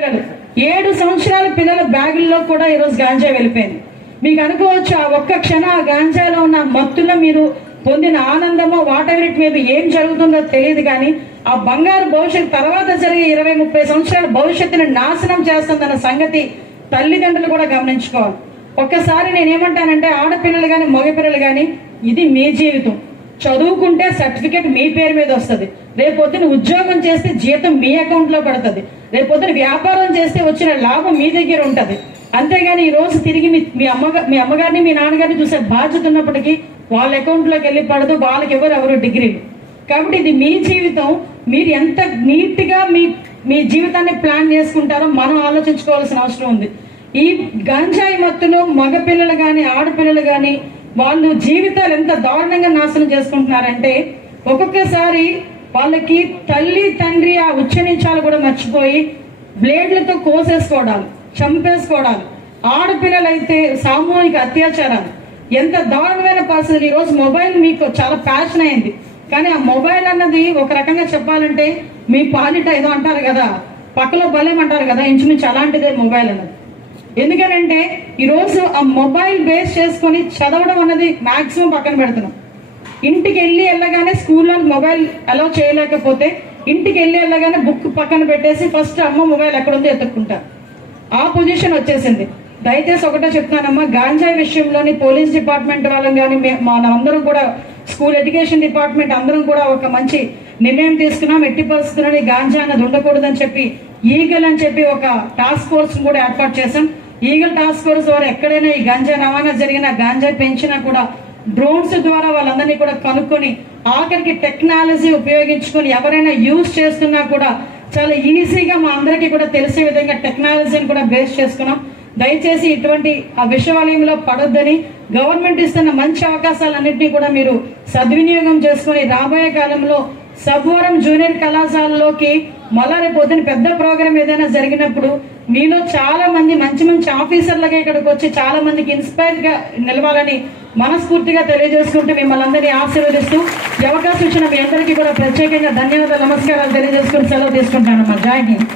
పిల్లలు 7 సంవత్సరాల పిల్లల బ్యాగుల్లో కూడా ఈరోజు గాంజా వెళ్ళిపోయింది. మీకు అనుకోవచ్చు ఆ ఒక్క క్షణం ఆ గాంజాలో ఉన్న మత్తులో మీరు పొందిన ఆనందమో వాటెవర్ ఇట్ మేబీ ఏం జరుగుతుందో తెలియదు, కానీ ఆ బంగారు భవిష్యత్తు తర్వాత జరిగే 20-30 సంవత్సరాల భవిష్యత్తుని నాశనం చేస్తుందన్న సంగతి తల్లిదండ్రులు కూడా గమనించుకోవాలి. ఒక్కసారి నేనేమంటానంటే ఆడపిల్లలు కానీ మగపిల్లలు కానీ ఇది మీ జీవితం. చదువుకుంటే సర్టిఫికేట్ మీ పేరు మీద వస్తుంది, రేపొద్దున ఉద్యోగం చేస్తే జీతం మీ అకౌంట్లో పడుతుంది, రేపొద్దున వ్యాపారం చేస్తే వచ్చిన లాభం మీ దగ్గర ఉంటుంది. అంతేగాని ఈ రోజు తిరిగి మీ అమ్మగారిని మీ నాన్నగారిని చూసే బాధ్యత ఉన్నప్పటికీ వాళ్ళ అకౌంట్లోకి వెళ్ళి పడదు, వాళ్ళకి ఎవరు డిగ్రీలు. కాబట్టి ఇది మీ జీవితం. మీరు ఎంత నీట్గా మీ జీవితాన్ని ప్లాన్ చేసుకుంటారో మనం ఆలోచించుకోవాల్సిన అవసరం ఉంది. ఈ గంజాయి మత్తులో మగపిల్లలు కానీ ఆడపిల్లలు కానీ వాళ్ళు జీవితాలు ఎంత దారుణంగా నాశనం చేసుకుంటున్నారంటే ఒక్కొక్కసారి వాళ్ళకి తల్లి తండ్రి ఆ ఉచ్చరించాలు కూడా మర్చిపోయి బ్లేడ్లతో కోసేసుకోవడాలు, చంపేసుకోవడాలు, ఆడపిల్లలైతే సామూహిక అత్యాచారాలు, ఎంత దారుణమైన పరిస్థితులు. ఈరోజు మొబైల్ మీకు చాలా ప్యాషన్ అయింది, కానీ ఆ మొబైల్ అన్నది ఒక రకంగా చెప్పాలంటే మీ పాలిట ఏదో అంటారు కదా, పక్కలో బలేమంటారు కదా, ఇంచుమించు అలాంటిదే మొబైల్ అన్నది. ఎందుకనంటే ఈరోజు ఆ మొబైల్ బేస్ చేసుకొని చదవడం అన్నది మాక్సిమం పక్కన పెడుతున్నాం. ఇంటికి వెళ్ళగానే స్కూల్లో మొబైల్ అలౌ చేయలేకపోతే ఇంటికి వెళ్ళగానే బుక్ పక్కన పెట్టేసి ఫస్ట్ అమ్మ మొబైల్ ఎక్కడుందో ఎత్తుక్కుంటారు. ఆ పొజిషన్ వచ్చేసింది. దయచేసి ఒకటే చెప్తున్నానమ్మా, గాంజాయి విషయంలోని పోలీస్ డిపార్ట్మెంట్ వాళ్ళని కానీ మనందరం కూడా స్కూల్ ఎడ్యుకేషన్ డిపార్ట్మెంట్ అందరం కూడా ఒక మంచి నిర్ణయం తీసుకున్నాం. ఎట్టి పరిస్థితులని గాంజా అన్నది ఉండకూడదని చెప్పి ఈగల్ అని చెప్పి ఒక టాస్క్ ఫోర్స్ కూడా ఏర్పాటు చేశాం. ఈగల్ టాస్క్ ఫోర్స్ వారు ఎక్కడైనా ఈ గాంజా రవాణా జరిగిన గాంజా పెంచినా కూడా డ్రోన్స్ ద్వారా వాళ్ళందరినీ కూడా కనుక్కొని ఆఖరికి టెక్నాలజీ ఉపయోగించుకొని ఎవరైనా యూజ్ చేస్తున్నా కూడా చాలా ఈజీగా మా అందరికీ కూడా తెలిసే విధంగా టెక్నాలజీని కూడా బేస్ చేసుకున్నాం. దయచేసి ఇటువంటి ఆ విషవలయంలో పడొద్దని, గవర్నమెంట్ ఇస్తున్న మంచి అవకాశాలన్నింటినీ కూడా మీరు సద్వినియోగం చేసుకొని రాబోయే కాలంలో సబ్బవరం జూనియర్ కళాశాలలోకి మళ్ళా రేపు పొద్దున పెద్ద ప్రోగ్రామ్ ఏదైనా జరిగినప్పుడు మీలో చాలా మంది మంచి మంచి ఆఫీసర్లుగా ఇక్కడికి వచ్చి చాలా మందికి ఇన్స్పైర్ గా నిలవాలని మనస్ఫూర్తిగా తెలియజేసుకుంటూ మిమ్మల్ని అందరినీ ఆశీర్వదిస్తూ ఈ అవకాశం ఇచ్చిన మీ అందరికీ కూడా ప్రత్యేకంగా ధన్యవాదాలు, నమస్కారాలు తెలియజేసుకుని సెలవు తీసుకుంటానమ్మా. జై హింద్.